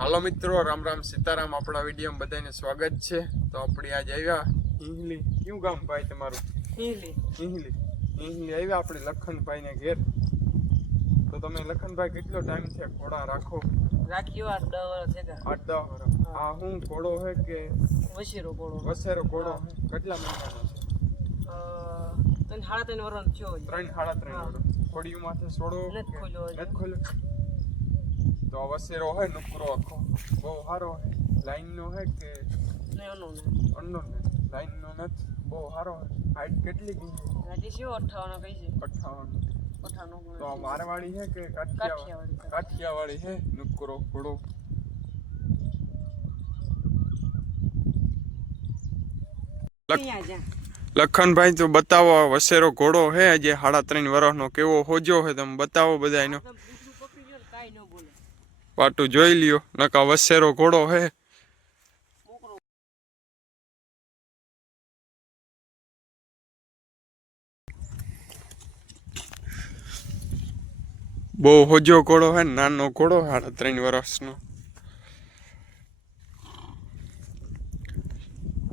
હાલો મિત્રો, રામ રામ સીતારામ. આપણા વિડીયોમાં બધાને સ્વાગત છે. તો આપણે આજે આવ્યા ઈંહલી. કયું ગામ ભાઈ તમારું? ઈંહલી. ઈંહલી ઈંહલી આવ્યા આપણે લખનભાઈને ઘેર. તો તમે લખનભાઈ કેટલો ટાઈમ છે ઘોડા રાખો? રાખ્યો 8-10 વર્ષ થયા. 8-10 વર્ષ. આ હું ઘોડો હે કે વસેરો ઘોડો? વસેરો ઘોડો. કેટલા મહિનાનો છે? 3-3.5 વર્ષ થયો. 3-3.5 વર્ષ. ઘોડીયું માથે સોડો નથી ખોલ્યો. તો વસેરો હે નુકરો આખો બહુ સારો હે. લાઈન નો હે કે અન્નો ને? લાઈન નો નથી, બહુ સારો હે. હાઈટ કેટલી ગઈ? હાઈટ છે 58 કઈ છે? 58. તો મારવાડી હે કે કાઠિયાવાડી હે નુકરો ઘોડો? લખનભાઈ તો બતાવો, વસેરો ઘોડો હે જે 3.5 વર્ષનો, કેવો હોજો હે તમે બતાવો બધાયનો. પાટું જોઈ લ્યો, નકા વસેરો ઘોડો હે. બહુ હોજો ઘોડો હે, નાનો ઘોડો 3.5 વર્ષનો.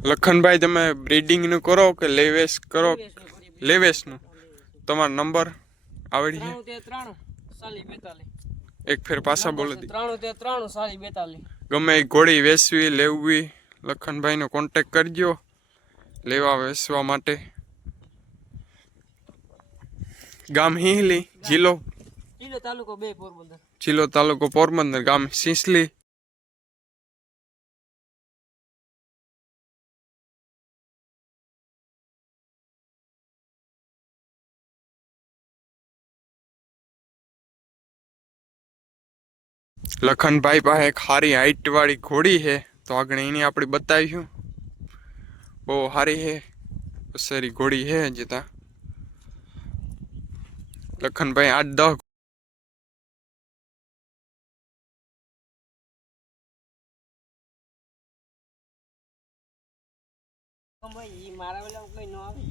લખનભાઈ તમે બ્રીડિંગ નું કરો કે લેવેશ કરો? લેવેશ નું. તમારો નંબર આવડી છે? 93 એક ફેર પાછા બોલી દી. 93 ગમે એ ઘોડી વેચવી લેવી, લખનભાઈ નો કોન્ટેક કરજો લેવા વેચવા માટે. ગામ હિંહલી, જિલ્લો તાલુકો 2 પોરબંદર. જિલ્લો તાલુકો પોરબંદર, ગામ સિંસલી. લખનભાઈ પાસે એક સારી હાઈટ વાળી ઘોડી છે, તો આગળ એની આપણે બતાવીશું. બહુ સારી છે, સારી ઘોડી છે. જતા લખનભાઈ 8-10 મારા વેલા કઈ ન આવે.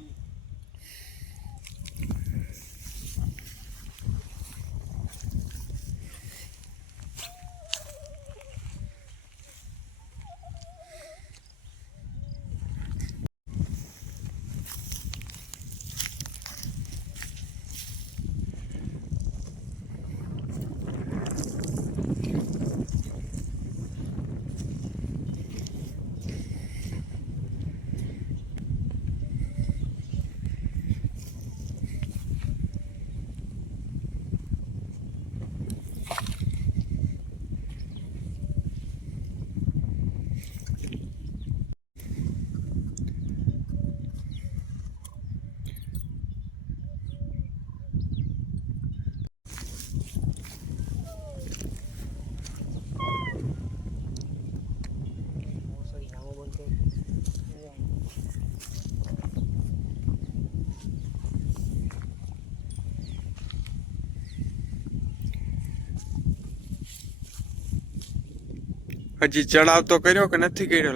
હજી ચડાવ તો કર્યો કે નથી કર્યો?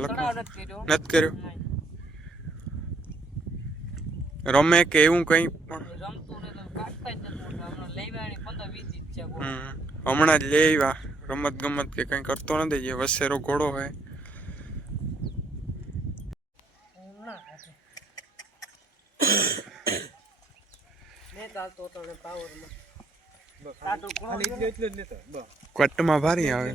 નથી કર્યો. રમે કે એવું કઈ પણ? હમણાં જ લઈ આવ્યા. રમત ગમત કે કઈ કરતો નથી, જે વસેરો ઘોડો હે. કટમાં ભારી આવે.